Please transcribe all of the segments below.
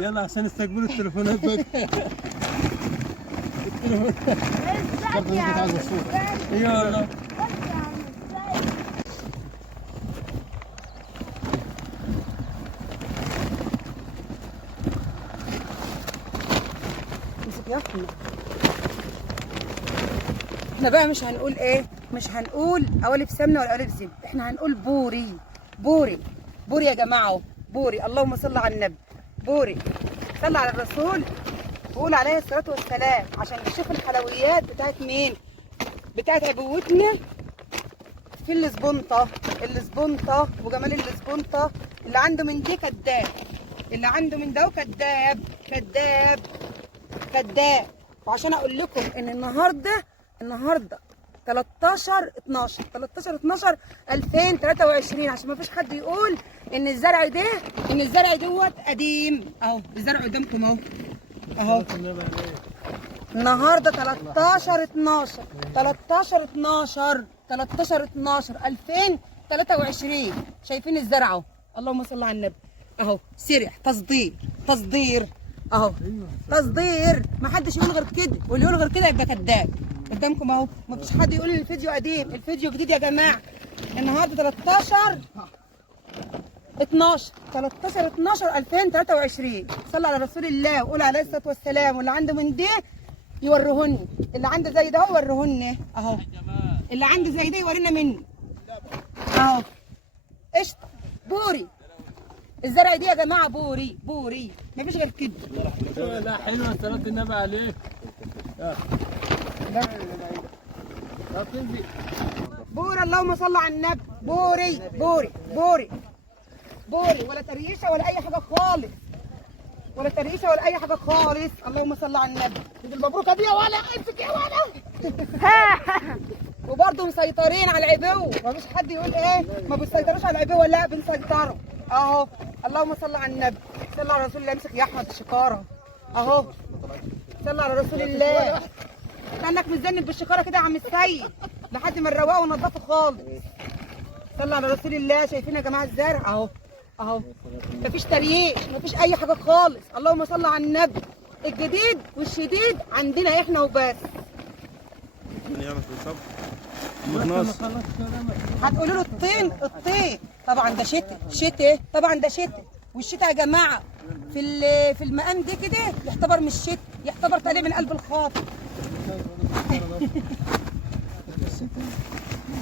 يلا عشان استقبلوا التليفونات بقى. ايوه والله. احنا بقى مش هنقول ايه، مش هنقول قوالب سمنه ولا قوالب زبده، احنا هنقول بوري. بوري بوري يا جماعه، بوري. اللهم صل على النبي. بوري، صل على الرسول وقول عليه الصلاه والسلام عشان نشوف الحلويات بتاعت مين، بتاعت عبوتنا في الاسبونطه. الاسبونطه وجمال الاسبونطه. اللي عنده من دي كداب، اللي عنده من ده كداب كداب كداب. وعشان اقول لكم ان النهارده 13/12/2023 عشان ما فيش حد يقول ان الزرع دوت قديم. اهو الزرع قدامكم اهو اهو. النهارده 13/12/2023 شايفين الزرع اهو. اللهم صل على النبي. اهو سرح تصدير اهو تصدير. ما حدش يقول غير كده، واللي يقول غير كده يبقى كذاب. قدامكم اهو، ما فيش حد يقول ان الفيديو قديم، الفيديو جديد يا جماعه. النهارده 13/12/2023. صلى على رسول الله وقول عليه الصلاه والسلام. واللي عنده من دي يوريهن، اللي عنده زي ده يوريهن اهو. اللي عنده زي ده يورينا منه اهو. قشطه. بوري الزرع دي يا جماعه، بوري مفيش غير كده. لا حلوه صلاة النبي عليك. بوري اللهم صل على النبي. بوري ولا تريشه ولا اي حاجه خالص، ولا تريشه ولا اي حاجه خالص. اللهم صل على النبي. المبروكه دي يا ولا امسك يا ولا. وبرضه مسيطرين على العبو، مفيش حد يقول ايه ما بيسيطروش على العبو. لا بنسيطروا اهو. اللهم صل على النبي. صل على رسول الله. امسك يا احمد الشكاره اهو. صل على رسول الله. كانك متذنب بالشكاره كده يا عم السيد لحد ما نروقه وننضفه خالص. صل على رسول الله. شايفين يا جماعه الزرع اهو اهو. مفيش ترييش، مفيش اي حاجه خالص. اللهم صل على النبي. الجديد والشديد عندنا احنا وبس. هتقولوا له الطين طبعا ده شتاء طبعا ده شتاء. والشتاء يا جماعه في المقام دي كده يعتبر مش شتاء، يعتبر تقريبا قلب الخاطر.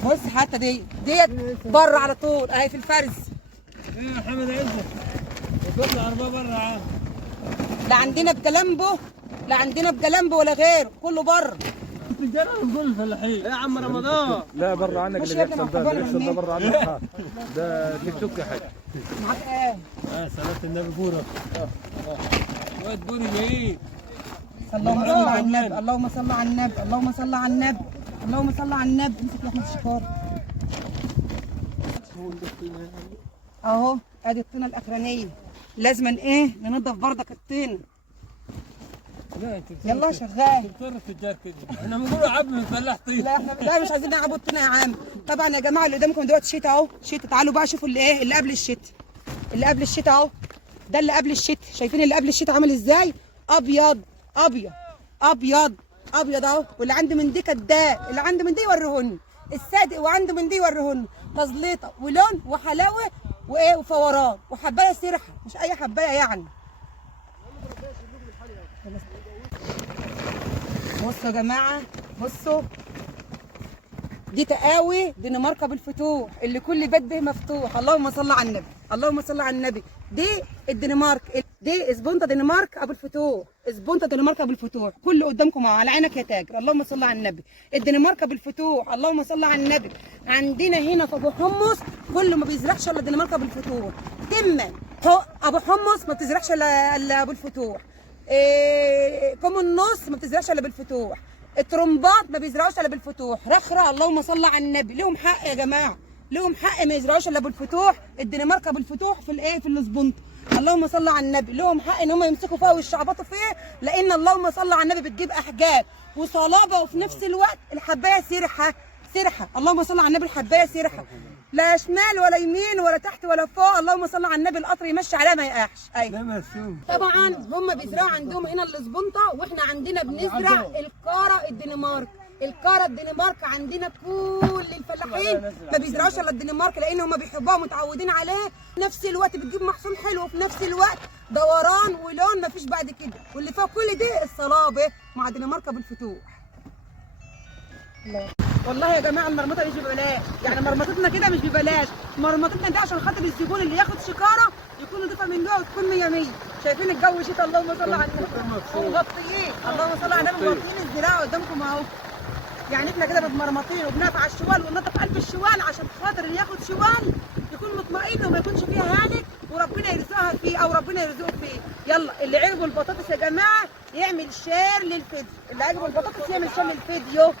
بص حتى ديت بره على طول اهي في الفرز. ايه يا محمد عزت بطلع عربيه بره عام. لا عندنا بجلامبو ولا غيره، كله بره. التجاره بنقول الفلاحين. ايه يا عم رمضان؟ لا بره عنك اللي بيحصل ده، اللي بيحصل ده بره عنك. ده تيك توك يا حاج. معاك ايه؟ صلاة النبي بورك. واد بوري جايين. اللهم صل على النبي. اللهم صل على النبي. اللهم صل على النبي. اللهم صل على النبي. امسك يا احمد الشكاره اهو. ادي الطينه الاخرانيه. لازما ايه ننضف بردك الطينه. لا انت يلا شغال. بتضطر التجار كده. احنا بنقولوا عبد من فلاح طين. لا احنا لا مش عايزين نعبوا الطينه يا عم. طبعا يا جماعه اللي قدامكم دلوقتي شتاء اهو. شتاء. تعالوا بقى شوفوا اللي ايه اللي قبل الشتاء. اللي قبل الشتاء اهو. ده اللي قبل الشتاء. شايفين اللي قبل الشتاء عامل ازاي؟ ابيض اهو. واللي عنده من دي كداب، اللي عنده من دي يوريهن. الصادق وعنده من دي يوريهن. تزليطه ولون وحلاوه وايه وفوران وحبايه سرحه، مش اي حبايه يعني. بصوا يا جماعه، بصوا دي تقاوي دنمارك بالفتوح اللي كل بيت به مفتوح. اللهم صل على النبي. اللهم صل على النبي. دي الدنمارك، دي اسبونتا دنمارك ابو الفتوح. اسبونتا دنمارك ابو الفتوح كله قدامكم اهو على عينك يا تاجر. اللهم صل على النبي. الدنمارك ابو الفتوح. اللهم صل على النبي. عندنا هنا في ابو حمص كله ما بيزرعش الا دنمارك ابو الفتوح. تما ابو حمص ما بتزرعش الا ابو الفتوح. كم النص ما بتزرعش الا بالفتوح. الترمبات ما بيزرعوش الا بالفتوح. رخره. اللهم صل على النبي. لهم حق يا جماعه، لهم حق ما يزرعوش الا بالفتوح. الدنمارك بالفتوح في الايه في الاسبونطه. اللهم صل على النبي. لهم حق ان هم يمسكوا فيها ويشعبطوا فيها، لان اللهم صل على النبي بتجيب احجاب وصلابه، وفي نفس الوقت الحبايه سرحه. اللهم صل على النبي. الحبايه سرحه. لا شمال ولا يمين ولا تحت ولا فوق. اللهم صل على النبي، القطر يمشي عليها ما يقعش. ايوه طبعا هم بيزرعوا عندهم هنا الاسبنطه، واحنا عندنا بنزرع الكاره الدنمارك. الكاره الدنمارك عندنا كل الفلاحين ما بيزرعوش الا الدنمارك، لان هم بيحبوها ومتعودين عليه. في نفس الوقت بتجيب محصول حلو، وفي نفس الوقت دوران ولون ما فيش بعد كده. واللي فوق كل دي الصلابه مع دنمارك بالفتوح. والله يا جماعه المرمطه مش ببلاش، يعني مرمطتنا كده مش ببلاش، مرمطتنا دي عشان خاطر الزبون اللي ياخد شكاره يكون نضيفه من جوه وتكون 100 100. شايفين الجو شتاء، اللهم صل على النبي، ومغطيين، اللهم صل على النبي، مغطيين الزراعه قدامكم اهو. يعني احنا كده متمرمطين وبنقف على الشوال وننظف قلب الشوال عشان خاطر اللي ياخد شوال يكون مطمئن وما يكونش فيها هالك، وربنا يرزقها فيه او ربنا يرزقه فيه. يلا اللي عجبه البطاطس يا جماعه يعمل شير للفيديو، اللي عجبه البطاطس يعمل شير للفيديو.